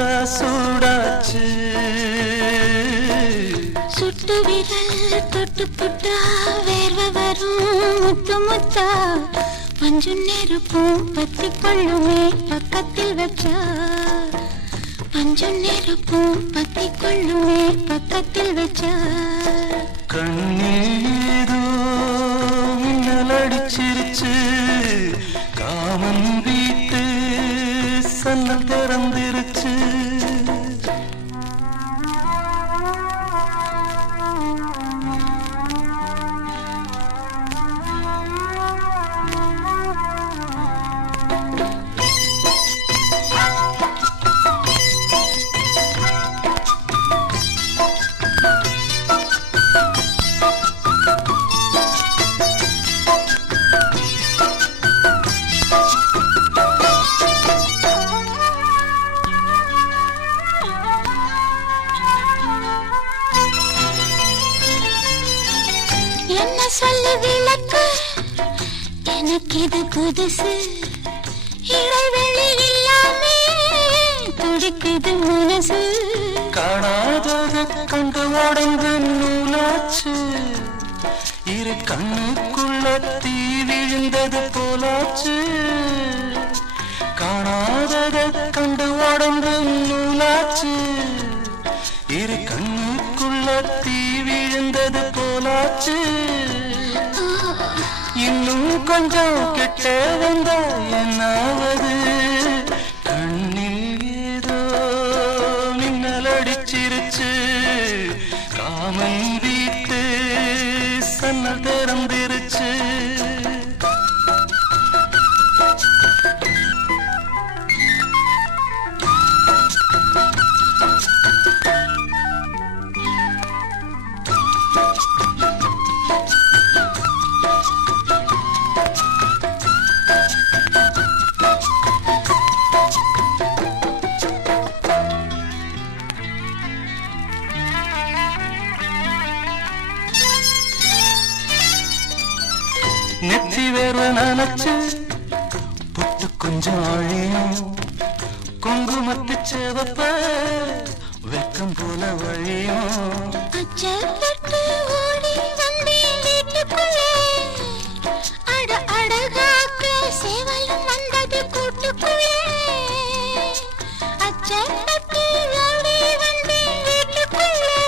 லேசா சூடாச்சு சுட்டு விரல் தொட்டு புட்டா வேர்வ வரும் முத்து முத்தா பஞ்சு நெருப்பும் பத்தி கொள்ளுமே பக்கத்தில் வச்சா பஞ்சு நெருப்பும் பத்தி கொள்ளுமே பக்கத்தில் வச்சா கண்ணில் ஏதோ மின்னல் அடிச்சிருச்சு காமன் வீட்டு சன்னல் திறந்திருச்சு என்ன சொல்லி விளக்கு எனக்கு இது புதுசு இடைவெளி இல்லாமே துடிக்குது மனசு காணாதது கண்டு உடைந்து நூலாச்சு இரு கண்ணுக்குள்ள தீ விழுந்தது போலாச்சு காணாதது கண்டு உடைந்து நூலாச்சு இரு கண்ணுக்குள்ள தீ விழுந்தது போலாச்சு இன்னும் கொஞ்சம் கிட்ட வந்தா என்னாவது கண்ணில் ஏதோ மின்னல் அடிச்சிருச்சு காமன் வீட்டு சன்னல் திறந்திருச்சு நெற்றி வேர்வ நினைச்சு புட்டு கொஞ்சம் அழியும் குங்குமத்து சேவப்ப வெக்கம் போல வழியும் அச்சப்பட்டு ஓடி வந்தேன் வீட்டுக்குள்ளே அட அழகாக்க சேவலும் வந்தது கூட்டுக்குள்ளே அச்சப்பட்டு ஓடி வந்தேன் வீட்டுக்குள்ளே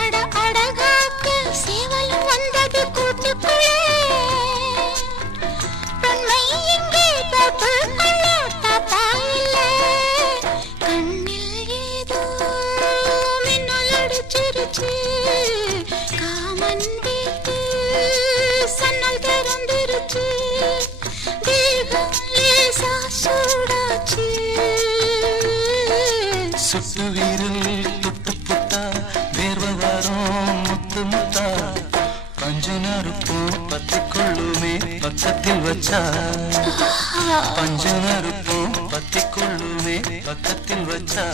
அட அழகாக்க சேவலும் வந்தது கூட்டுக்குள்ளே காமன் வீட்டு சன்னல் திறந்திருச்சு தேகம் லேசா சூடாச்சு சுட்டு வீரில் தொட்டு புட்டா வேர்வ வரும் முத்து முத்தா பஞ்சு நறுப்பும் பத்தி கொள்ளுமே பக்கத்தில் வச்சா பஞ்சு நறுப்பும் பத்தி கொள்ளுமே பக்கத்தில் வச்சா